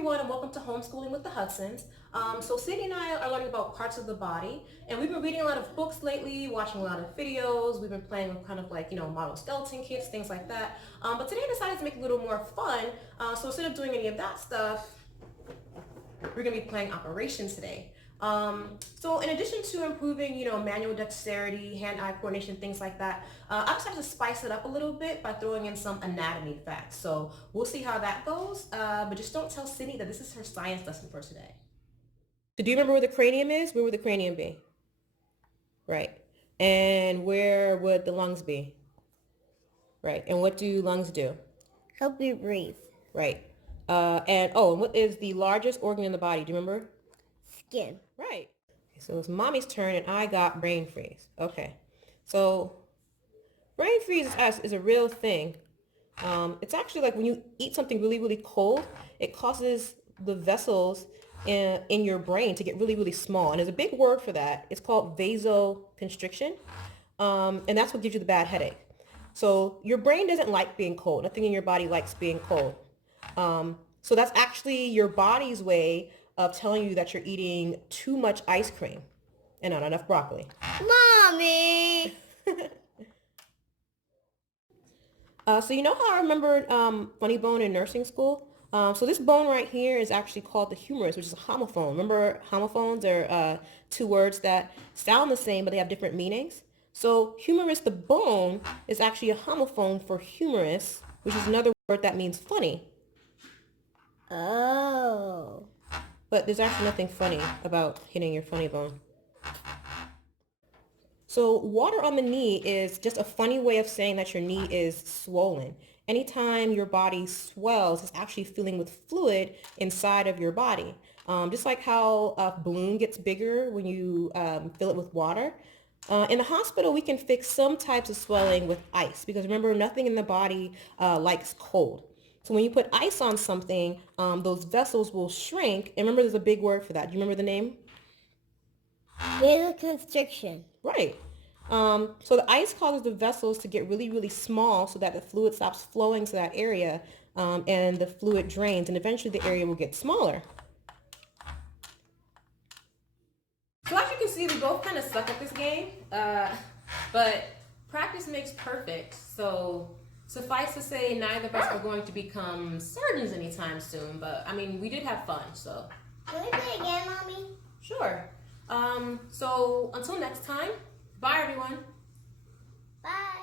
everyone, and welcome to Homeschooling with the Hudsons. So Sydney and I are learning about parts of the body, and we've been reading a lot of books lately, watching a lot of videos. We've been playing with kind of like, model skeleton kits, things like that. But today I decided to make it a little more fun. So instead of doing any of that stuff, we're going to be playing operations today. So in addition to improving, manual dexterity, hand-eye coordination, things like that, I decided to spice it up a little bit by throwing in some anatomy facts. So we'll see how that goes, but just don't tell Sydney that this is her science lesson for today. So do you remember where the cranium is? Where would the cranium be? Right. And where would the lungs be? Right. And what do lungs do? Help you breathe. Right. And what is the largest organ in the body? Do you remember? Skin. Right. So it's mommy's turn and I got brain freeze. Okay. So brain freeze is a real thing. It's actually like when you eat something really, really cold, it causes the vessels in your brain to get really, really small. And there's a big word for that. It's called vasoconstriction. And that's what gives you the bad headache. So your brain doesn't like being cold. Nothing in your body likes being cold. So that's actually your body's way of telling you that you're eating too much ice cream and not enough broccoli. Mommy! So you know how I remembered funny bone in nursing school? So this bone right here is actually called the humerus, which is a homophone. Remember homophones are two words that sound the same, but they have different meanings. So humerus, the bone, is actually a homophone for humorous, which is another word that means funny. Oh. But there's actually nothing funny about hitting your funny bone. So water on the knee is just a funny way of saying that your knee is swollen. Anytime your body swells, it's actually filling with fluid inside of your body. Just like how a balloon gets bigger when you fill it with water. In the hospital, we can fix some types of swelling with ice because remember, nothing in the body likes cold. So when you put ice on something, those vessels will shrink. And remember, there's a big word for that. Do you remember the name? Vasoconstriction. Right. So the ice causes the vessels to get really, really small so that the fluid stops flowing to that area and the fluid drains and eventually the area will get smaller. So as you can see, we both kind of suck at this game, but practice makes perfect. So suffice to say, neither of us are going to become surgeons anytime soon, but I mean, we did have fun, so. Can we play again, Mommy? Sure. So until next time, bye everyone. Bye.